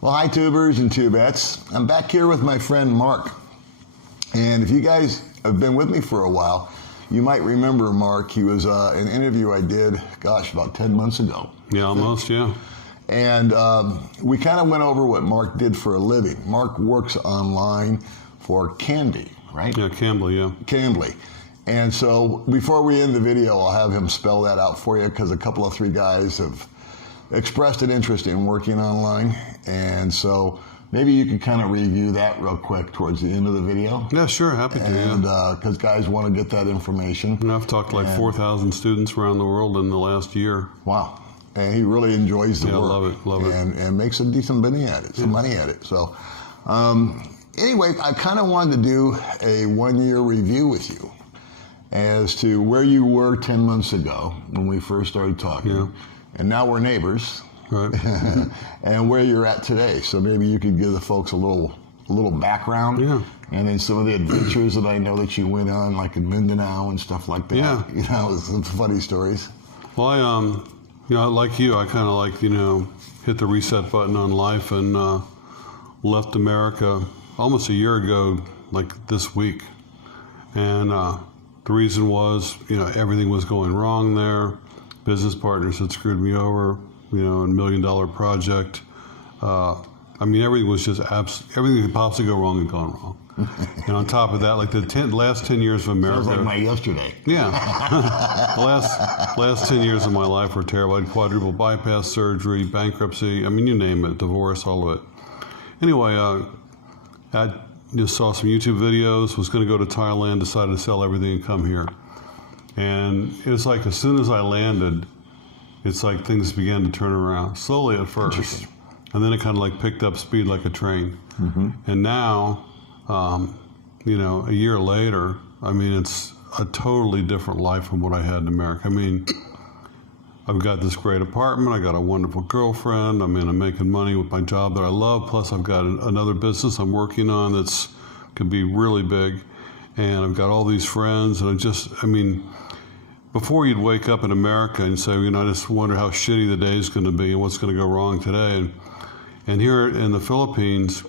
Well, hi tubers and tubettes. I'm back here with my friend Mark. And if you guys have been with me for a while, you might remember Mark. He was an interview I did, gosh, about 10 months ago. Yeah, almost, yeah. And we kind of went over what Mark did for a living. Mark works online for Cambly, right? Yeah, Cambly, yeah. Cambly. And so before we end the video, I'll have him spell that out for you because a couple of three guys have expressed an interest in working online. And so maybe you could kind of review that real quick towards the end of the video. Yeah, sure, happy to. And because guys want to get that information. And I've talked to like 4,000 students around the world in the last year. Wow. And he really enjoys the work. Love it. And makes a decent money at it, money at it. So anyway, I kind of wanted to do a 1-year review with you as to where you were 10 months ago when we first started talking. Yeah. And now we're neighbors. Right. And where you're at today. So maybe you could give the folks a little background. Yeah. And then some of the adventures that I know that you went on, like in Mindanao and stuff like that. Yeah. You know, some funny stories. Well, like you, I kind of like, hit the reset button on life and left America almost a year ago, like this week. And the reason was, everything was going wrong there. Business partners had screwed me over, a $1 million project. Everything was just everything that could possibly go wrong had gone wrong. And on top of that, like the last 10 years of America. Sounds like my yesterday. Yeah. The last 10 years of my life were terrible. I had quadruple bypass surgery, bankruptcy, you name it, divorce, all of it. Anyway, I just saw some YouTube videos, was going to go to Thailand, decided to sell everything and come here. And it was like as soon as I landed, it's like things began to turn around, slowly at first. And then it kind of like picked up speed like a train. Mm-hmm. And now, a year later, it's a totally different life from what I had in America. I've got this great apartment, I got a wonderful girlfriend, I'm making money with my job that I love, plus I've got another business I'm working on that's could be really big. And I've got all these friends, and before you'd wake up in America and say, I just wonder how shitty the day is going to be and what's going to go wrong today. And here in the Philippines,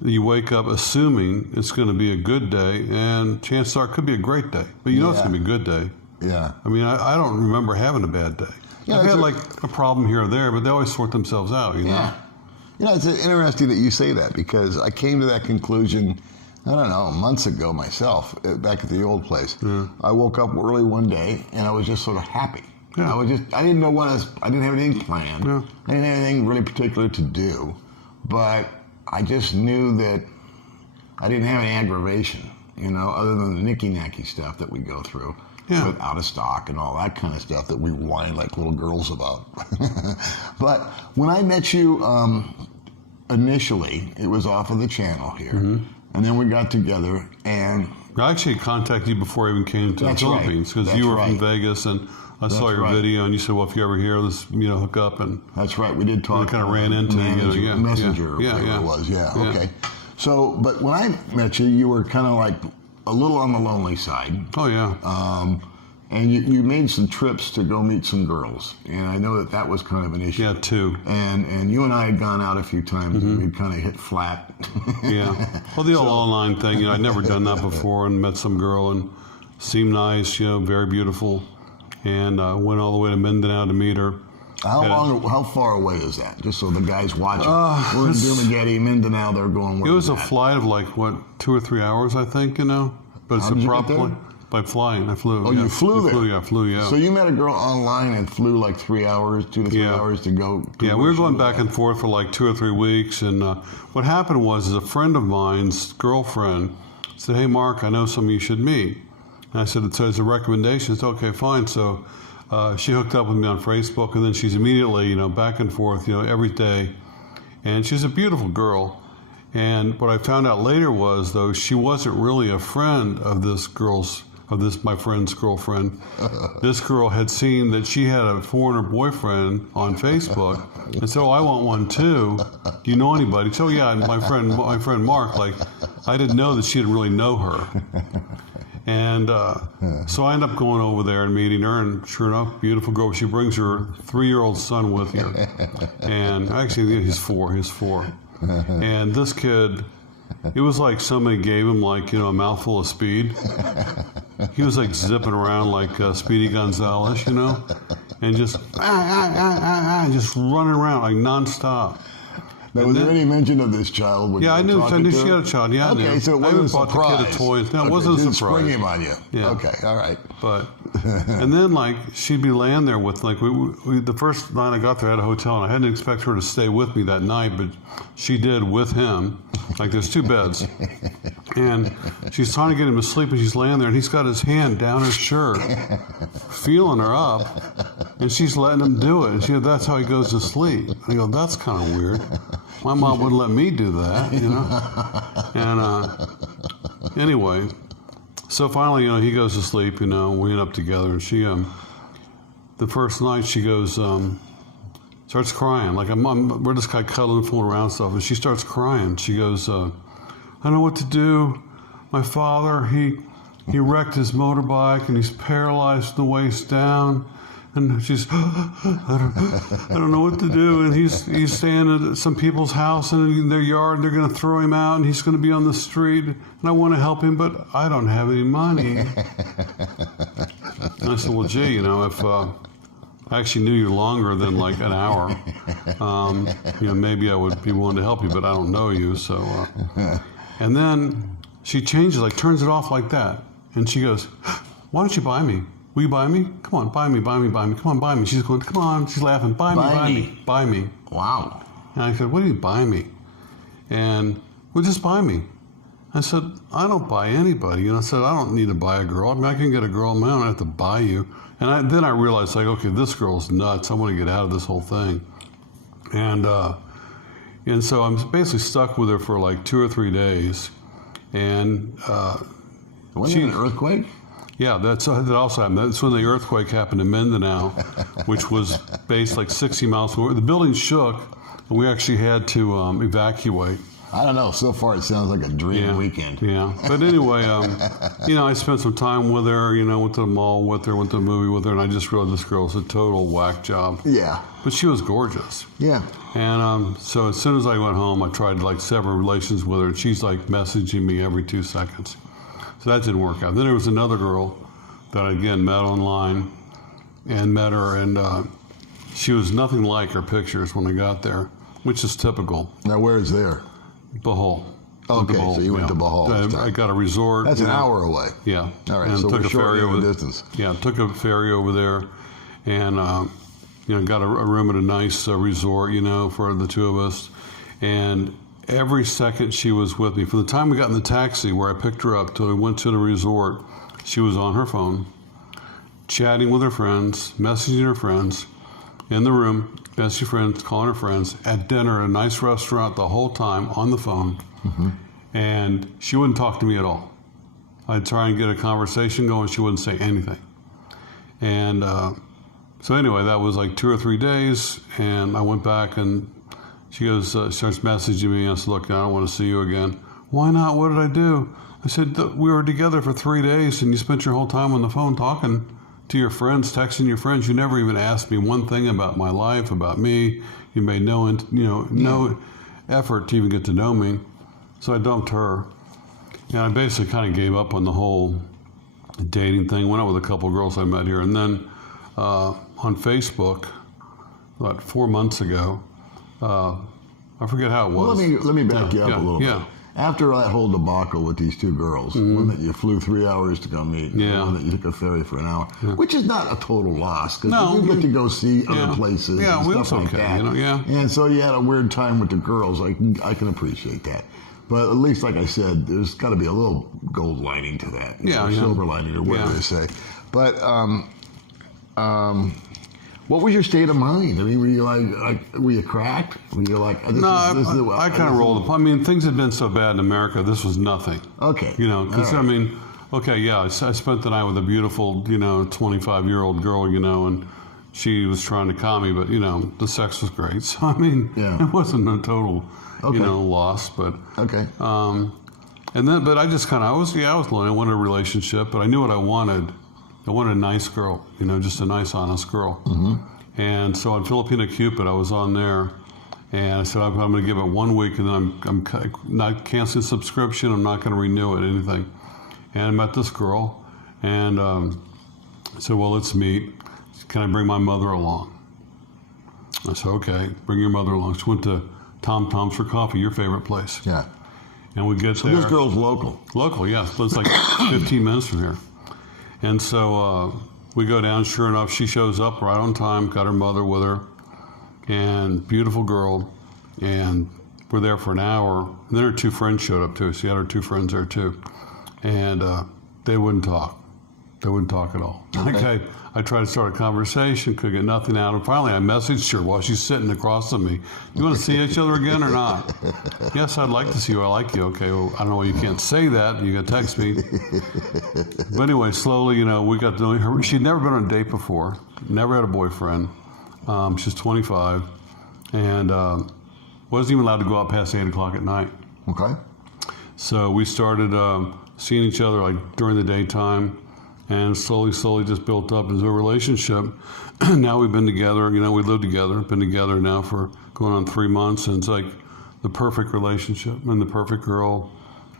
you wake up assuming it's going to be a good day, and chances are it could be a great day. But it's going to be a good day. Yeah. I don't remember having a bad day. Yeah, I've had a problem here or there, but they always sort themselves out, Yeah. It's interesting that you say that because I came to that conclusion, I don't know, months ago myself, back at the old place. Yeah. I woke up early one day and I was just sort of happy. Yeah. I didn't know I didn't have anything planned. Yeah. I didn't have anything really particular to do, but I just knew that I didn't have any aggravation, other than the nicky-nacky stuff that we go through. Yeah. With out of stock and all that kind of stuff that we whine like little girls about. But when I met you initially, it was off of the channel here. Mm-hmm. And then we got together and... I actually contacted you before I even came to the Philippines because you were from Vegas and I saw your video and you said, well, if you're ever here, let's hook up. And that's right. We did talk. And kind of ran into Messenger or whatever it was. Yeah, okay. So, but when I met you, you were kind of like a little on the lonely side. Oh, yeah. And you made some trips to go meet some girls. And I know that was kind of an issue. Yeah, too. And you and I had gone out a few times and we'd kind of hit flat. Yeah. Well, the old online thing, I'd never done that before and met some girl and seemed nice, very beautiful. And went all the way to Mindanao to meet her. How far away is that? Just so the guys watching. We're in Dumaguete, Mindanao, they're going where it was a flight of 2 or 3 hours, I think, But it's a prop by flying. I flew. Oh, you flew there? I flew, yeah. So you met a girl online and flew 3 hours, 2 to 3 hours to go? Yeah, we were going back and forth for 2 or 3 weeks. And what happened was a friend of mine's girlfriend said, hey, Mark, I know somebody you should meet. And I said, so it's a recommendation. It's okay, fine. So she hooked up with me on Facebook, and then she's immediately, back and forth, every day. And she's a beautiful girl. And what I found out later was, though, she wasn't really a friend of my friend's girlfriend. This girl had seen that she had a foreigner boyfriend on Facebook, and so I want one too. Do you know anybody? So yeah, my friend Mark. I didn't know that she didn't really know her. And so I end up going over there and meeting her, and sure enough, beautiful girl. She brings her 3-year-old son with her. And actually, he's 4. And this kid, it was like somebody gave him like, a mouthful of speed. He was like zipping around like Speedy Gonzalez, and just just running around like nonstop. Now, was there any mention of this child? Yeah, I knew she had a child. Yeah, okay, I knew. So it wasn't I even a bought surprise. the kid a toy. No, it Okay, wasn't a didn't surprise. Spring him on you. Yeah. Okay, all right. But and then like she'd be laying there with like we the first night I got there, I had a hotel, and I hadn't expect her to stay with me that night, but she did with him. Like there's 2 beds, and she's trying to get him to sleep, and she's laying there, and he's got his hand down her shirt, feeling her up, and she's letting him do it. And she said, "That's how he goes to sleep." I go, "That's kind of weird. My mom wouldn't let me do that, And anyway, so finally, he goes to sleep. We end up together, and she, the first night, she goes, starts crying. Like we're just kind of cuddling, fooling around and stuff, and she starts crying. She goes, "I don't know what to do. My father, he wrecked his motorbike, and he's paralyzed from the waist down." And she's, I don't know what to do. And he's staying at some people's house and in their yard, and they're going to throw him out, and he's going to be on the street. And I want to help him, but I don't have any money. And I said, "Well, gee, if I actually knew you longer than like an hour, maybe I would be willing to help you, but I don't know you." So, and then she changes, like turns it off like that. And she goes, "Why don't you buy me? Will you buy me? Come on, buy me, buy me, buy me. Come on, buy me." She's going, "Come on." She's laughing. Buy me. Buy me. Wow. And I said, "What do you buy me?" And, "Well, just buy me." I said, "I don't buy anybody." I said, "I don't need to buy a girl. I mean, I can get a girl on my own. I don't have to buy you." And then I realized, like, okay, this girl's nuts. I want to get out of this whole thing. And so I'm basically stuck with her for like 2 or 3 days. And Wasn't it an earthquake? yeah, that also happened. That's when the earthquake happened in Mindanao, which was based like 60 miles away. The building shook, and we actually had to evacuate. I don't know. So far, it sounds like a dream weekend. Yeah. But anyway, I spent some time with her, went to the mall with her, went to the movie with her, and I just realized this girl's a total whack job. Yeah. But she was gorgeous. Yeah. And so as soon as I went home, I tried like several relations with her, and she's like messaging me every 2 seconds. So that didn't work out. Then there was another girl that I again met online and met her, and she was nothing like her pictures when I got there, which is typical. Now, where is there? Bohol. Okay, so you went to Bohol this time. I got a resort. That's an hour away. Yeah. All right, and so took we're a ferry shortening over the distance. Yeah, took a ferry over there, and got a room at a nice resort, for the 2 of us, and every second she was with me. From the time we got in the taxi where I picked her up till we went to the resort, she was on her phone, chatting with her friends, messaging her friends, in the room, messaging friends, calling her friends, at dinner at a nice restaurant the whole time on the phone. Mm-hmm. And she wouldn't talk to me at all. I'd try and get a conversation going, she wouldn't say anything. And so anyway, that was like 2 or 3 days, and I went back, and she goes, starts messaging me. I said, "Look, I don't want to see you again." "Why not? What did I do?" I said, "We were together for 3 days, and you spent your whole time on the phone talking to your friends, texting your friends. You never even asked me one thing about my life, about me. You made no effort to even get to know me." So I dumped her, and I basically kind of gave up on the whole dating thing. Went out with a couple of girls I met here, and then on Facebook, about 4 months ago, I forget how it was. Well, let me back you up a little bit. After that whole debacle with these 2 girls, one that you flew 3 hours to go meet, and one that you took a ferry for an hour, which is not a total loss, because you get to go see other places and stuff like that. And so you had a weird time with the girls. I can appreciate that. But at least, like I said, there's got to be a little gold lining to that. Silver lining, or whatever they say. But what was your state of mind? I mean, were you were you cracked? Were you like, I kind of rolled. I mean, things had been so bad in America. This was nothing. Okay. Because I mean, I spent the night with a beautiful, 25-year-old girl, and she was trying to calm me, but the sex was great. So I mean, it wasn't a total, loss. But And then, but I just kind of, I was lonely. I wanted a relationship, but I knew what I wanted. I wanted a nice girl, just a nice, honest girl. Mm-hmm. And so on Filipino Cupid, I was on there, and I said, I'm going to give it 1 week, and then I'm not canceling subscription. I'm not going to renew it, anything. And I met this girl, and I said, well, let's meet. Can I bring my mother along? I said, okay, bring your mother along. She went to Tom Tom's for coffee, your favorite place. Yeah. And we get So there. this girl's local. Local, yeah. So it's like 15 minutes from here. And so we go down. Sure enough, she shows up right on time, got her mother with her, and beautiful girl. And we're there for an hour. And then her two friends showed up too. She had her two friends there too. And they wouldn't talk. They wouldn't talk at all. Okay. I tried to start a conversation, could get nothing out of her. Finally, I messaged her while she's sitting across from me. You want to see each other again or not? Yes, I'd like to see you. I like you. Okay, well, I don't know why you can't say that. You got to text me. But anyway, slowly, we got to know her. She'd never been on a date before, never had a boyfriend. She's 25 and wasn't even allowed to go out past 8 o'clock at night. Okay. So we started seeing each other like during the daytime. And slowly just built up into a relationship. Now we've been together, we live together, been together now for going on 3 months, and it's like the perfect relationship and the perfect girl.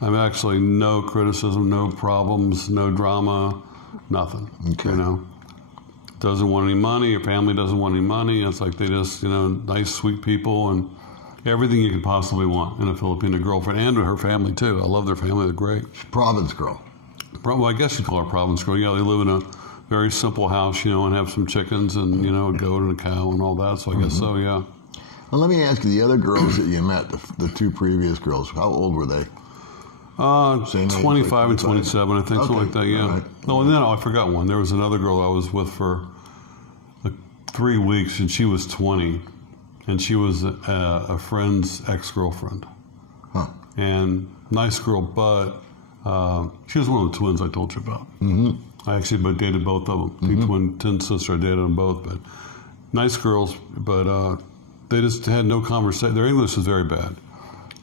I'm actually no criticism, no problems, no drama, nothing. Okay. Doesn't want any money, her family doesn't want any money. It's like they just, nice, sweet people and everything you could possibly want in a Filipino girlfriend, and her family too. I love their family, they're great. Province girl. Well, I guess you'd call her province girl. Yeah, they live in a very simple house, and have some chickens and, a goat and a cow and all that. So I guess so, yeah. Well, let me ask you, the other girls that you met, the two previous girls, how old were they? Same age, 25 and 27, I think, something like that, yeah. Right. Oh, and then I forgot one. There was another girl I was with for like 3 weeks, and she was 20, and she was a friend's ex-girlfriend. Huh. And nice girl, but she was one of the twins I told you about. Mm-hmm. I actually dated both of them. Mm-hmm. The twin sister, I dated them both. But nice girls, but they just had no conversation. Their English was very bad.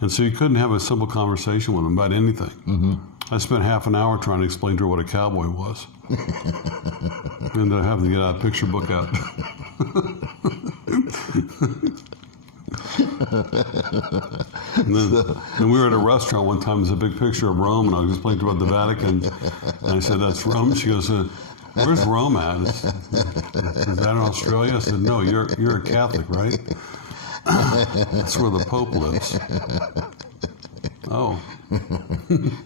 And so you couldn't have a simple conversation with them about anything. Mm-hmm. I spent half an hour trying to explain to her what a cowboy was. And I having to get a picture book out. And we were at a restaurant one time. There's a big picture of Rome, and I was explaining about the Vatican. And I said, "That's Rome." She goes, "Where's Rome at? Is that in Australia?" I said, "No, you're a Catholic, right? That's where the Pope lives." Oh.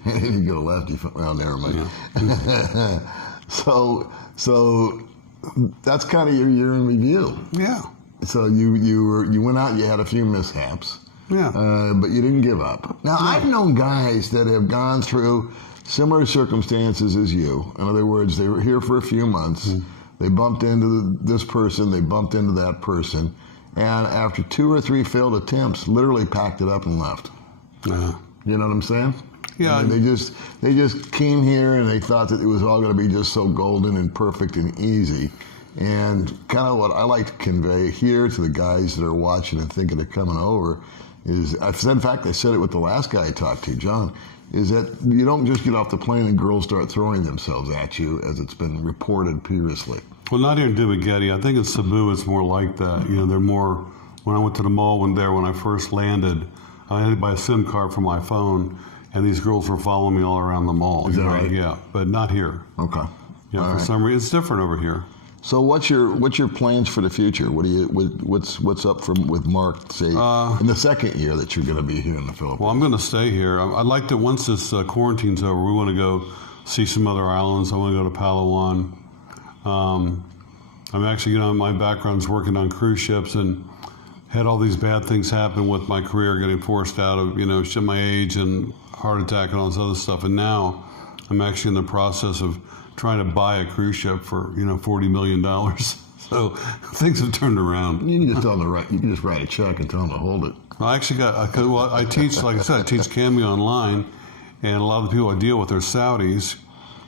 You go left. Well, never mind. Yeah. So that's kind of your year in review. Yeah. So you went out, you had a few mishaps, Yeah. But you didn't give up. Now, I've known guys that have gone through similar circumstances as you. In other words, they were here for a few months, they bumped into this person, they bumped into that person, and after 2 or 3 failed attempts, literally packed it up and left. Yeah. You know what I'm saying? Yeah. I mean, they just came here and they thought that it was all going to be just so golden and perfect and easy. And kind of what I like to convey here to the guys that are watching and thinking of coming over is, in fact, I said it with the last guy I talked to, John, is that you don't just get off the plane and girls start throwing themselves at you, as it's been reported previously. Well, not here in Dumaguete. I think in Cebu it's more like that. They're more, when I went to the mall when I first landed, I had to buy a SIM card for my phone, and these girls were following me all around the mall. Is that right? Yeah, but not here. Okay. Yeah, some reason it's different over here. So what's your plans for the future? What's up with Mark, say, in the second year that you're going to be here in the Philippines? Well, I'm going to stay here. I'd like to, once this quarantine's over, we want to go see some other islands. I want to go to Palawan. I'm actually, my background's working on cruise ships and had all these bad things happen with my career, getting forced out of, my age and heart attack and all this other stuff. And now I'm actually in the process of trying to buy a cruise ship for $40 million. So things have turned around. You can just tell them you can just write a check and tell them to hold it. I actually I teach, like I said, I teach Cambly online, and a lot of the people I deal with are Saudis,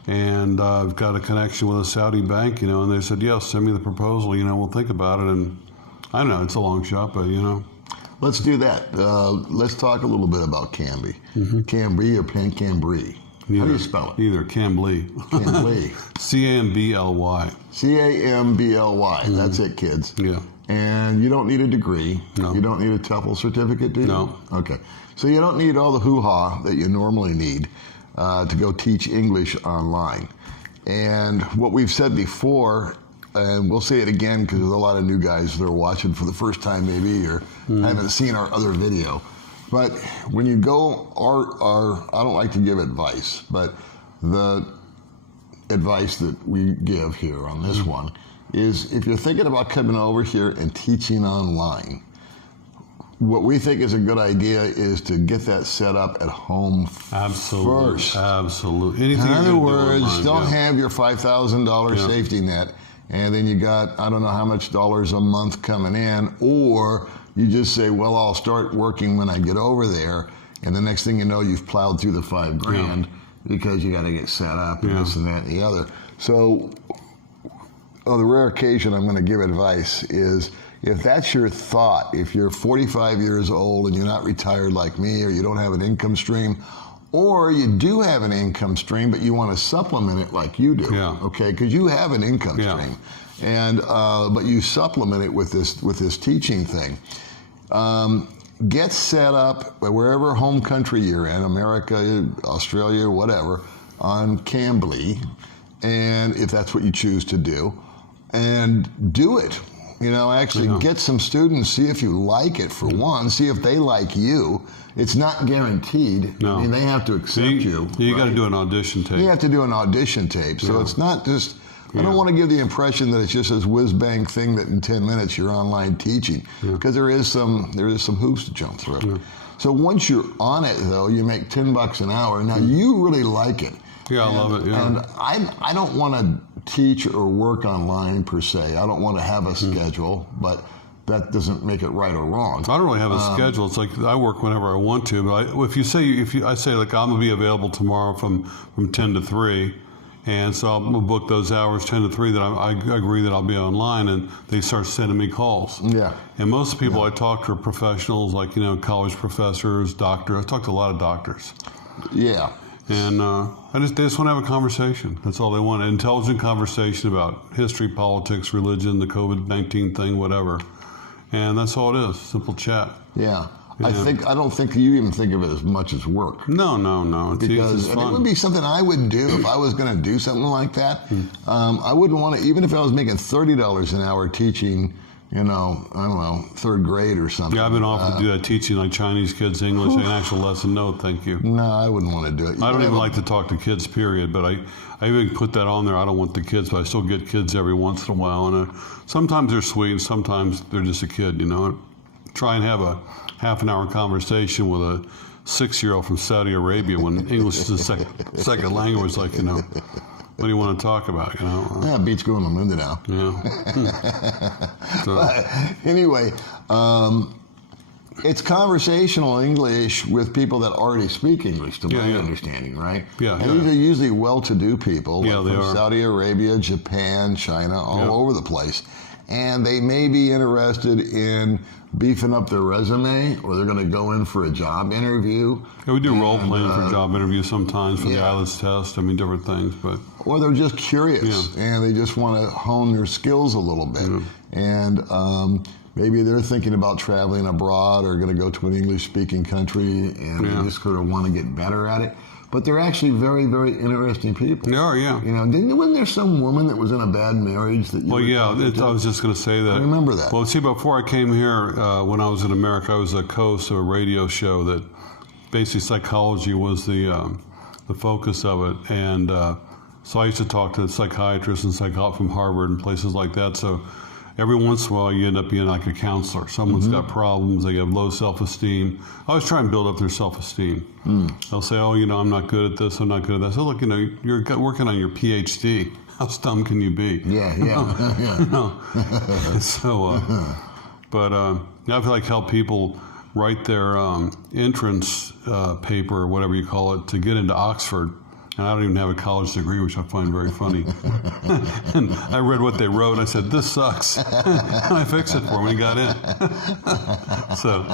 and I've got a connection with a Saudi bank, and they said, yes, send me the proposal, we'll think about it. And I don't know, it's a long shot, but Well, let's do that. Let's talk a little bit about Cambly. Cambly or Cambly? How do you spell it? Either Cambly. Cambly. Cambly. Cambly. That's it, kids. Yeah. And you don't need a degree. No. You don't need a TOEFL certificate, do you? No. Okay. So you don't need all the hoo-ha that you normally need to go teach English online. And what we've said before, and we'll say it again because there's a lot of new guys that are watching for the first time maybe or haven't seen our other video. But when you go, I don't like to give advice, but the advice that we give here on this one is if you're thinking about coming over here and teaching online, what we think is a good idea is to get that set up at home first. Absolutely. Anything In other you're words, online, don't have your $5,000 safety net, and then you got, I don't know how much dollars a month coming in, or you just say, well, I'll start working when I get over there, and the next thing you know, you've plowed through the $5,000 because you got to get set up and this and that and the other. So on the rare occasion I'm going to give advice is, if that's your thought, if you're 45 years old and you're not retired like me, or you don't have an income stream, or you do have an income stream but you want to supplement it like you do, okay? Because you have an income stream, and but you supplement it with this teaching thing. Get set up wherever home country you're in, America, Australia, whatever, on Cambly, and if that's what you choose to do, and do it. You know, actually get some students, see if you like it for one, see if they like you. It's not guaranteed. No. I mean, they have to accept you. You got to do an audition tape. You have to do an audition tape. So it's not just, I don't want to give the impression that it's just this whiz-bang thing that in 10 minutes you're online teaching, because there is some hoops to jump through. So once you're on it, though, you make $10 an hour. Now, you really like it. Yeah, I love it. Yeah. And I don't want to teach or work online per se. I don't want to have a schedule, but that doesn't make it right or wrong. I don't really have a schedule. It's like I work whenever I want to. But I say like I'm gonna be available tomorrow from 10 to 3, and so I'm gonna book those hours 10 to 3 that I agree that I'll be online, and they start sending me calls. Yeah. And most of the people I talk to are professionals, like college professors, doctors. I talk to a lot of doctors. Yeah. And they just want to have a conversation. That's all they want. An intelligent conversation about history, politics, religion, the COVID-19 thing, whatever. And that's all it is. Simple chat. Yeah. I don't think you even think of it as much as work. No. It's fun. It would be something I would do if I was going to do something like that. I wouldn't want to, even if I was making $30 an hour teaching, I don't know, 3rd grade or something. Yeah, I've been offered to do that, teaching like Chinese kids English, an actual lesson. No, thank you. No, I wouldn't want to do it. I don't even like to talk to kids, period. But I even put that on there. I don't want the kids, but I still get kids every once in a while. And sometimes they're sweet, and sometimes they're just a kid, Try and have a half an hour conversation with a 6-year-old from Saudi Arabia when English is a second language, like, what do you want to talk about, Yeah, beats going to Mindanao. Yeah. But anyway, it's conversational English with people that already speak English, to my understanding, right? Yeah. And these are usually well-to-do people, they from are. Saudi Arabia, Japan, China, all over the place. And they may be interested in beefing up their resume, or they're going to go in for a job interview. Yeah, we do role playing for job interviews sometimes for the IELTS test. I mean, different things, but. Or they're just curious and they just want to hone their skills a little bit. And maybe they're thinking about traveling abroad or going to go to an English-speaking country, and they just sort of want to get better at it. But they're actually very, very interesting people. They are, yeah. Wasn't there some woman that was in a bad marriage that you I was just going to say that. I remember that. Well, see, before I came here, when I was in America, I was a host of a radio show that basically psychology was the focus of it. And so I used to talk to psychiatrists and psychologists from Harvard and places like that. So every once in a while, you end up being like a counselor. Someone's got problems, they have low self-esteem. I always try and build up their self-esteem. They'll say, I'm not good at this, I'm not good at that. So look, you're working on your PhD. How dumb can you be? Yeah. So, but I've helped people write their entrance paper, or whatever you call it, to get into Oxford. And I don't even have a college degree, which I find very funny. And I read what they wrote, and I said, this sucks. And I fixed it for him when he got in. So,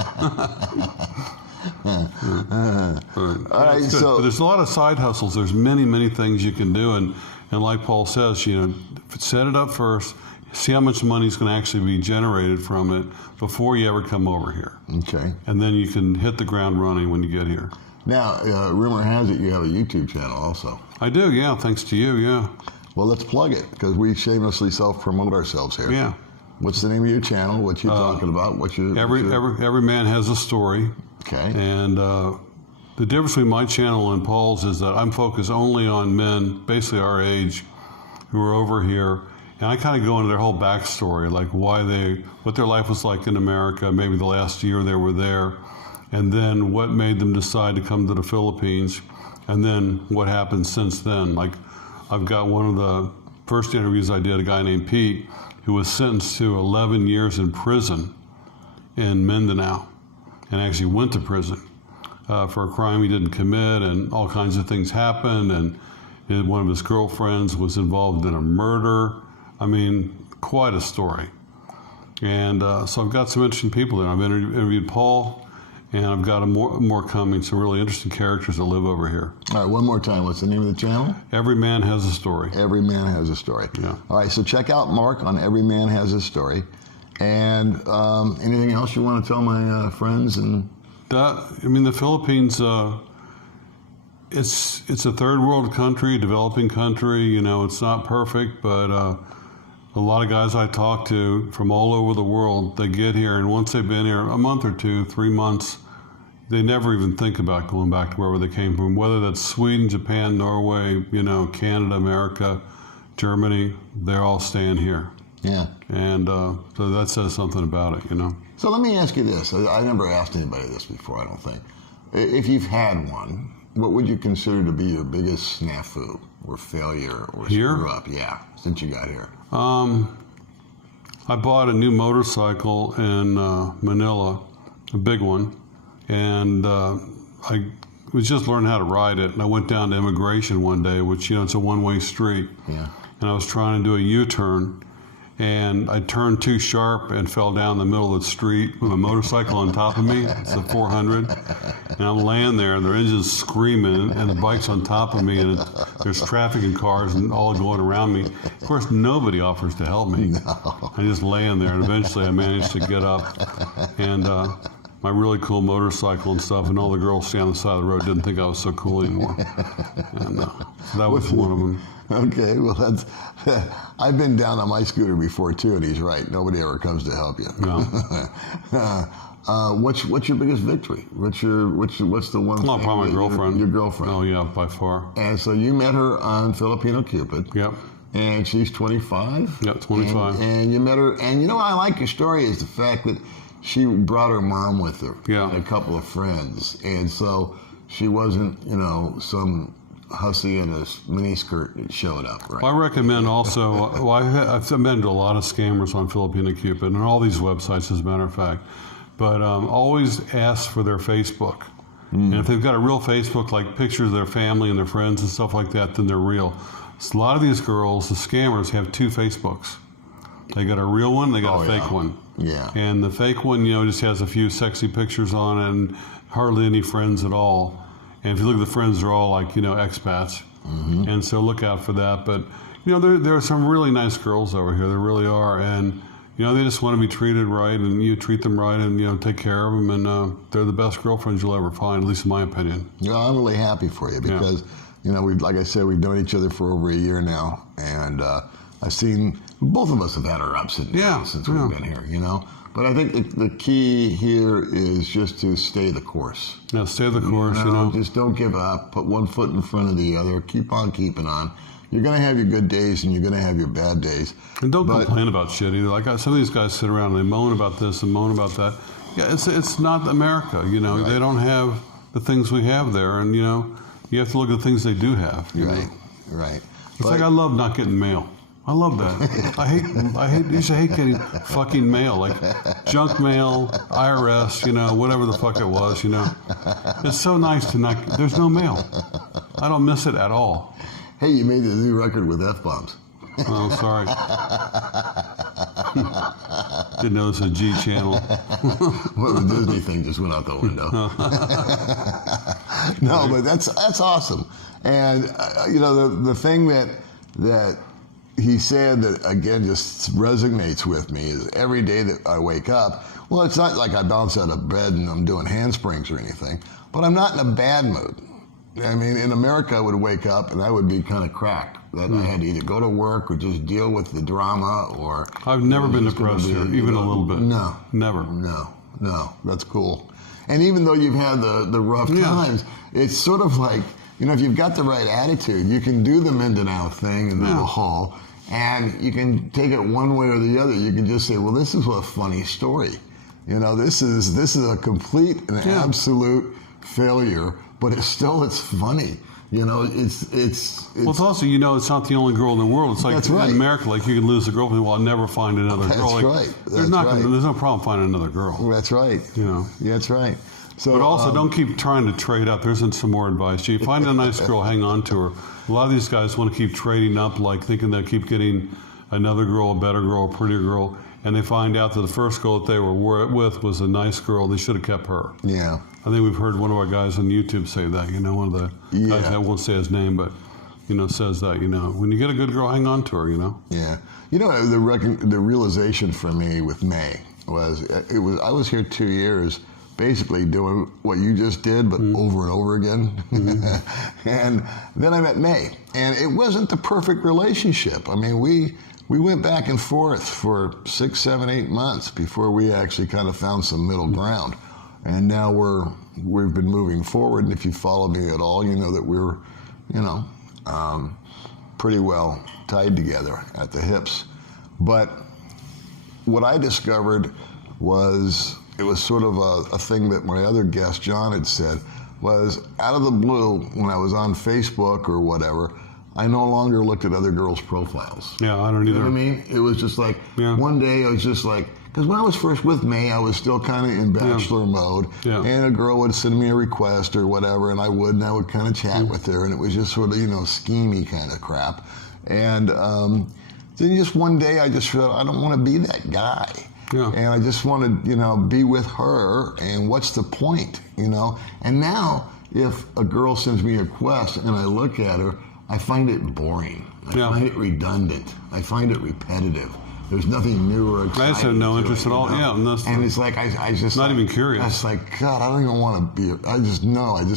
all right, so but there's a lot of side hustles. There's many, many things you can do. And like Paul says, you know, set it up first. See how much money is going to actually be generated from it before you ever come over here. Okay. And then you can hit the ground running when you get here. Now, rumor has it you have a YouTube channel also. I do, yeah, thanks to you, yeah. Well, let's plug it, because we shamelessly self-promote ourselves here. Yeah. What's the name of your channel? What you talking about? Every man has a story. Okay. And the difference between my channel and Paul's is that I'm focused only on men, basically our age, who are over here. And I kind of go into their whole backstory, like what their life was like in America, maybe the last year they were there, and then what made them decide to come to the Philippines, and then what happened since then. Like, I've got one of the first interviews I did, a guy named Pete, who was sentenced to 11 years in prison in Mindanao, and actually went to prison for a crime he didn't commit, and all kinds of things happened, and one of his girlfriends was involved in a murder. I mean, quite a story. And so I've got some interesting people there. I've interviewed Paul, and I've got more coming, some really interesting characters that live over here. All right, one more time. What's the name of the channel? Every Man Has a Story. Every Man Has a Story. Yeah. All right, so check out Mark on Every Man Has a Story. And anything else you want to tell my friends? And the Philippines, it's a third world country, developing country. You know, it's not perfect, but a lot of guys I talk to from all over the world, they get here, and once they've been here a month or two, 3 months, they never even think about going back to wherever they came from, whether that's Sweden, Japan, Norway, you know, Canada, America, Germany, they're all staying here. Yeah. And so that says something about it, you know. So let me ask you this. I never asked anybody this before, I don't think. If you've had one, what would you consider to be your biggest snafu or failure or screw up? Yeah, since you got here. I bought a new motorcycle in Manila, a big one, and I was just learning how to ride it. And I went down to immigration one day, which, you know, it's a one-way street. Yeah. And I was trying to do a U-turn, and I turned too sharp and fell down the middle of the street with a motorcycle on top of me. It's a 400. And I'm laying there, and the engine's screaming, and the bike's on top of me, and there's traffic and cars and all going around me. Of course, nobody offers to help me. No. I'm just laying there, and eventually I managed to get up. And my really cool motorcycle and stuff, and all the girls standing on the side of the road didn't think I was so cool anymore. And so that was one of them. Okay, well, that's. I've been down on my scooter before too, and he's right. Nobody ever comes to help you. No. What's your biggest victory? What's the one? Well, probably my girlfriend. Your girlfriend. Oh yeah, by far. And so you met her on Filipino Cupid. Yep. And she's 25. Yep, 25. And you met her, and you know what I like your story is the fact that she brought her mom with her. Yeah. And a couple of friends, and so she wasn't, you know, some hussy in a miniskirt that showed up, right? Well, I recommend also, I've been to a lot of scammers on Filipino Cupid and all these websites, as a matter of fact, but always ask for their Facebook. And if they've got a real Facebook, like pictures of their family and their friends and stuff like that, then they're real. So a lot of these girls, the scammers, have two Facebooks. They got a real one, they got a fake one. Yeah. And the fake one, you know, just has a few sexy pictures on it and hardly any friends at all. And if you look at the friends, they're all like, you know, expats. Mm-hmm. And so look out for that. But, you know, there are some really nice girls over here. There really are. And, you know, they just want to be treated right, and you treat them right, and, you know, take care of them. And they're the best girlfriends you'll ever find, at least in my opinion. Yeah, I'm really happy for you because, you know, like I said, we've known each other for over a year now. And I've seen, both of us have had our ups and downs since we've been here, you know. But I think the key here is just to stay the course. Yeah, stay the course, you know. Just don't give up. Put one foot in front of the other. Keep on keeping on. You're going to have your good days and you're going to have your bad days. And don't complain about shit either. Like some of these guys sit around and they moan about this and moan about that. Yeah, it's not America, you know. Right. They don't have the things we have there. And, you know, you have to look at the things they do have. Right, right. It's like I love not getting mail. I love that. I used to hate getting fucking mail, like junk mail, IRS, you know, whatever the fuck it was, you know. It's so nice to not, there's no mail. I don't miss it at all. Hey, you made the new record with F-bombs. Oh, sorry. Didn't know it's a G channel. Well, the Disney thing just went out the window. No, but that's awesome. And the thing that he said that again just resonates with me is every day that I wake up. Well, it's not like I bounce out of bed and I'm doing handsprings or anything, but I'm not in a bad mood. I mean, in America, I would wake up and I would be kind of cracked. That I had to either go to work or just deal with the drama or... I've never been depressed here, even a little bit. No. Never. No. That's cool. And even though you've had the rough times, it's sort of like, if you've got the right attitude, you can do the Mindanao thing in the hall, and you can take it one way or the other. You can just say, well, this is a funny story. This is a complete and absolute failure, but it's funny. Well, it's also, it's not the only girl in the world. It's like That's right. in America, like you can lose a girlfriend, well, I'll never find another girl. That's right. That's right. There's no problem finding another girl. That's right. That's right. So, but also, don't keep trying to trade up. There's some more advice. You find a nice girl, hang on to her. A lot of these guys want to keep trading up, like thinking they'll keep getting another girl, a better girl, a prettier girl, and they find out that the first girl that they were with was a nice girl. They should have kept her. Yeah. I think we've heard one of our guys on YouTube say that. One of the guys, I won't say his name, but says that. When you get a good girl, hang on to her. Yeah. The realization for me with May was I was here 2 years, basically doing what you just did, but over and over again. And then I met May, and it wasn't the perfect relationship. I mean, we went back and forth for 6, 7, 8 months before we actually kind of found some middle ground. And now we've been moving forward. And if you follow me at all, you know that we're, pretty well tied together at the hips. But what I discovered was, it was sort of a thing that my other guest, John, had said, was out of the blue, when I was on Facebook or whatever, I no longer looked at other girls' profiles. Yeah, I don't either. You know what I mean? It was just like, one day I was just like, because when I was first with May, I was still kind of in bachelor mode, and a girl would send me a request or whatever, and I would kind of chat with her, and it was just sort of, schemy kind of crap. And then just one day I just felt, I don't want to be that guy. Yeah. And I just want to, be with her, and what's the point, And now, if a girl sends me a request and I look at her, I find it boring. I find it redundant. I find it repetitive. There's nothing new or exciting. I just have no interest at all. Yeah, and it's like I just not even curious. It's like, God, I don't even want to be. I just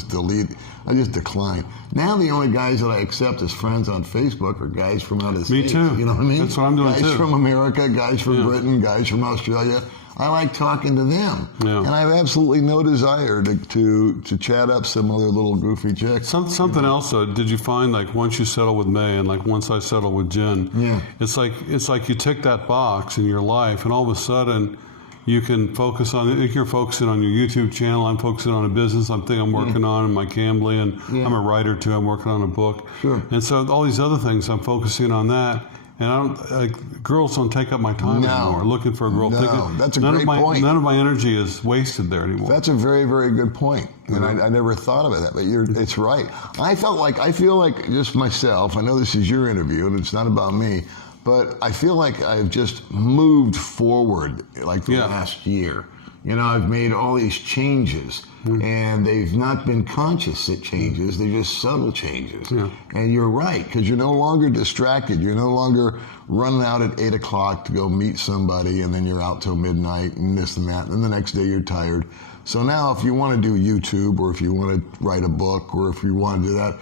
delete. I just decline. Now the only guys that I accept as friends on Facebook are guys from out of state. Me too. You know what I mean? That's what I'm doing guys too. Guys from America, guys from Britain, guys from Australia. I like talking to them, and I have absolutely no desire to chat up some other little goofy chicks. Something else, though, did you find, like, once you settle with May and like once I settle with Jen, it's like you tick that box in your life, and all of a sudden you can focus on, if you're focusing on your YouTube channel, I'm focusing on a business I'm working on in my Cambly, and I'm a writer too, I'm working on a book. Sure. And so all these other things, I'm focusing on that. And girls don't take up my time anymore. Looking for a girl. That's a great point. None of my energy is wasted there anymore. That's a very, very good point. And I never thought about that, but it's right. I feel like just myself, I know this is your interview and it's not about me, but I feel like I've just moved forward like the last year. I've made all these changes, and they've not been conscious changes. They're just subtle changes. Yeah. And you're right, because you're no longer distracted. You're no longer running out at 8 o'clock to go meet somebody, and then you're out till midnight and this and that, and then the next day you're tired. So now if you want to do YouTube, or if you want to write a book, or if you want to do that,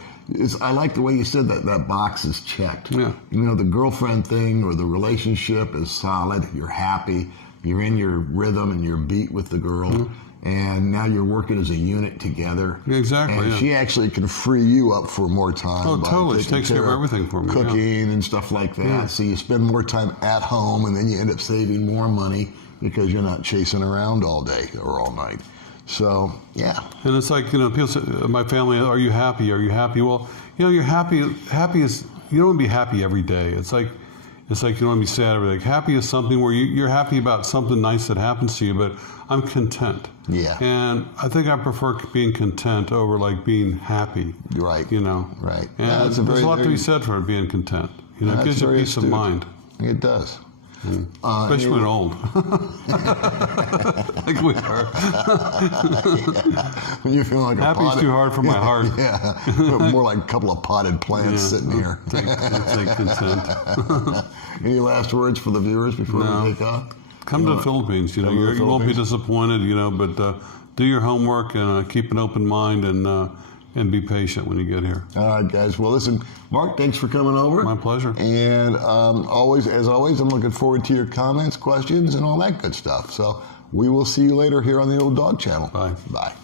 I like the way you said that box is checked. Yeah. The girlfriend thing or the relationship is solid. You're happy. You're in your rhythm and your beat with the girl, and now you're working as a unit together. Exactly. And she actually can free you up for more time. Oh, totally. She takes care of everything for me. Cooking and stuff like that. Yeah. So you spend more time at home, and then you end up saving more money because you're not chasing around all day or all night. So, yeah. And it's like, people say, my family, are you happy? Are you happy? Well, you're happy. Happy is, you don't want to be happy every day. It's It's like you don't want to be sad or like happy is something where you're happy about something nice that happens to you, but I'm content. Yeah. And I think I prefer being content over like being happy. Right. You know. Right. And Yeah, there's a lot to be said for being content. You know, it gives you peace of mind. It does. Especially when old. Like we are. When you feel like happy's too hard for my heart. Yeah. More like a couple of potted plants sitting here. Take content. Any last words for the viewers before we take off? Come to the Philippines. You know, you won't be disappointed. You know, but do your homework and keep an open mind and be patient when you get here. All right, guys. Well, listen, Mark, thanks for coming over. My pleasure. And as always, I'm looking forward to your comments, questions, and all that good stuff. So we will see you later here on the Old Dog Channel. Bye. Bye.